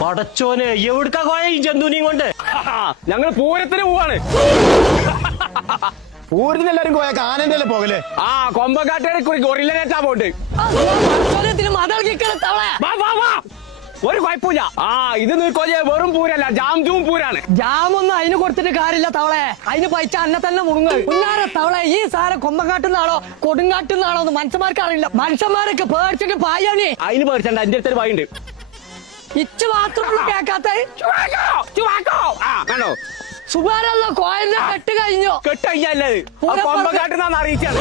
പടച്ചോനെ എവിടുക്കാ കോയ ഈ ജന്തുവിനെയും കൊണ്ട്? ഞങ്ങൾ പൂരത്തിന് പോവാണ്. പൂരത്തിന് എല്ലാരും പോയ കാനന്റെ അല്ലേ പോകല്? ആ കൊമ്പക്കാട്ടേടെ ഗൊറില്ലനേറ്റാ പോണ്ട്. ഒരു കുഴപ്പമില്ല. ആ ഇത് നീക്കോജെ വെറും പൂരല്ല, ജാംജൂം പൂരാണ്. ജാമൊന്നും അതിന് കൊടുത്തിട്ട് കാര്യമില്ല തവളെ. അതിന് പൈസ അന്നെ തന്നെ മുടുങ്ങ. കുഞ്ഞാര തവളെ, ഈ സാധനം കൊമ്പങ്കാട്ടുന്നാണോ കൊടുങ്കാട്ടുന്നാണോ എന്ന് മനുഷ്യന്മാർക്ക് അറിയില്ല. മനുഷ്യന്മാരൊക്കെ പേടിച്ചിട്ട് പായാണി. അതിന് പേടിച്ചണ്ട, എന്റെ അടുത്തൊരു വായുണ്ട്. ഇച്ച് മാത്രമൊന്നും കേക്കാത്ത കണ്ടോ സുബാരല്ല കോയന്റെ കെട്ട് കഴിഞ്ഞു. കെട്ട് കഴിഞ്ഞത് കൊമ്പക്കാട്ടുന്നാന്ന് അറിയിച്ചാണ്.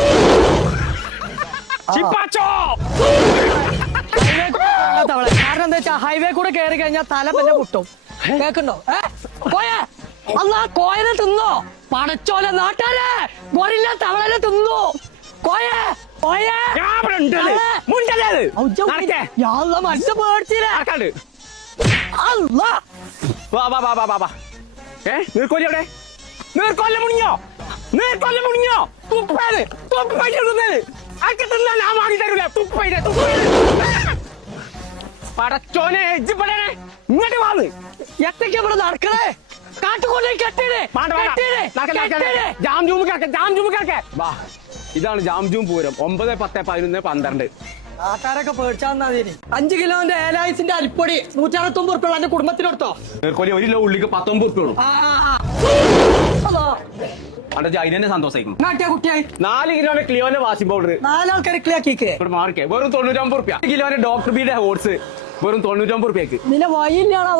തവളെ കാരണം എന്താ വെച്ചാ ഹൈവേ കൂടെ കയറി കഴിഞ്ഞാൽ തല പിന്നെ പൊട്ടും. കേക്കുണ്ടോ? കോയ അന്നാ കോയനെ തിന്നോ? പടച്ചോലെ നാട്ടാരെ ഗൊറില്ല തവളനെ തിന്നു. കോയ മനുഷ്യ പേടിച്ചില്ലേ? നീർക്കോലി എവിടെ? നീർക്കോല മുണിഞ്ഞോ? നീർക്കോല മുണിഞ്ഞോ? തുപ്പേത് പടച്ചോനെ ഇങ്ങോട്ട് വാന്ന് എത്രയ്ക്ക് ഇവിടെ നടക്കണേ? കാട്ടുകൊണ്ടേ കെട്ടിടേ. ഇതാണ് ജാംജൂം പൂരം. 9, 10, 11, 12. നാട്ടാരൊക്കെ പേടിച്ചാൽ 5 കിലോന്റെ ഏലായിസിന്റെ അരിപ്പൊടി 169 ഉറുപ്പിക എന്റെ കുടുംബത്തിനെടുത്തോ. നീർക്കോലി 1 കിലോ ഉള്ളിക്ക് 19 ഉറുപ്പിയുള്ളൂ. അതിനെ സന്തോഷിക്കും. നാട്ടിയ കുട്ടിയായി 4 കിലോന്റെ ക്ലിയോന്റെ വാഷിംഗ് പൗഡർ 4 ആൾക്കാർ ക്ലിയാക്കിക്ക് മാർക്കേ വെറും 99 ഉറുപ്പ്യ. 1 കിലോന്റെ ഡോക്ടർ ബിയുടെ ഹോട്സ് വെറും 99 ഉറുപ്പ്യക്ക്. നിന്റെ വഴിയില്ലാണോ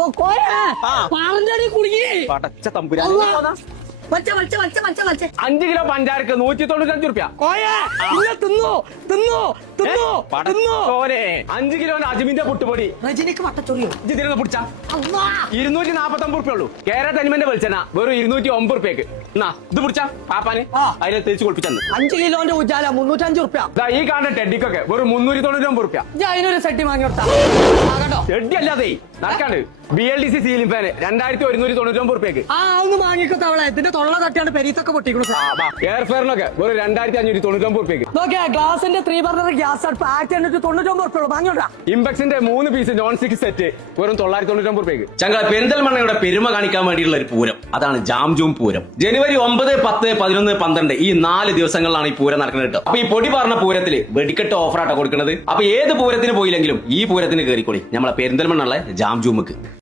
പാറിന്റെ അടി കുടുങ്ങി. പടച്ച തമ്പുരാൻ. 5 കിലോ പഞ്ചാരക്ക് 195 ഉറുപ്പ്യ. തിന്നു തിന്നു തിന്നു തിന്നു. 5 കിലോന്റെ അജ്മിന്റെ പുട്ടുപൊടി രജനിക്ക് വട്ടച്ചൊറിയോ ഇതിരുന്ന് പിടിച്ച 249 ഉറുപ്പ്യ ഉള്ളൂ. കേരള തനിമന്റെ വെളിച്ചെണ്ണ വെറും 209 ഉറുപ്പ്യക്ക്. എന്നാ ഇത് പിടിച്ച പാപ്പാന് അതിനെ തിരിച്ചു കുളിപ്പിച്ചെന്ന്. 5 കിലോന്റെ ഉജാല 305 ഉറുപ്പ്യ. ഈ കാണുന്ന ടെഡിക്കൊക്കെ വെറും 399 ഉറുപ്പ്യ. അതിനൊരു സെട്ടി വാങ്ങി കൊടുത്താ ടെഡി അല്ലാതെ നടക്കാണ്ട് BLDC സീലിംഗ് ഫാന് 2199 ഉറുപ്പ്യക്ക്. ഒന്ന് വാങ്ങിക്കോ തവളെ. ഇതിന്റെ തൊള്ള തട്ടിയാണ് പെരീത്തൊക്കെ പൊട്ടിക്കണു. എയർ ഫെയറിനൊക്കെ വെറും 2599 ഉറുപ്പ്യക്ക്. നോക്കിയാ ഗ്ലാസിന്റെ 3 ബർണർ ഗ്യാസ് അടുപ്പ് 1899 ഉറുപ്പ്യ വാങ്ങിയോണ്ടാ. ഇംപെക്സിന്റെ 3 പീസ് നോൺ സ്റ്റിക് സെറ്റ് വെറും 999 ഉറുപ്പ്യക്ക്. ചങ്ക പെരിന്തൽമണ്ണയുടെ പെരുമ കാണിക്കാൻ വേണ്ടിയുള്ള ഒരു പൂരം, അതാണ് ജാംജൂം പൂരം. ജനുവരി 9, 10, 11, 12 ഈ 4 ദിവസങ്ങളിലാണ് ഈ പൂരം നടക്കുന്നത് കേട്ടോ. അപ്പൊ ഈ പൊടി പറഞ്ഞ പൂരത്തില് വെടിക്കെട്ട് ഓഫറാട്ടോ കൊടുക്കുന്നത്. അപ്പൊ ഏത് പൂരത്തിന് പോയില്ലെങ്കിലും ഈ പൂരത്തിന് കയറിക്കോളി നമ്മളെ പെരിന്തൽമണ്ണുള്ള ജാംജൂമുക്ക്.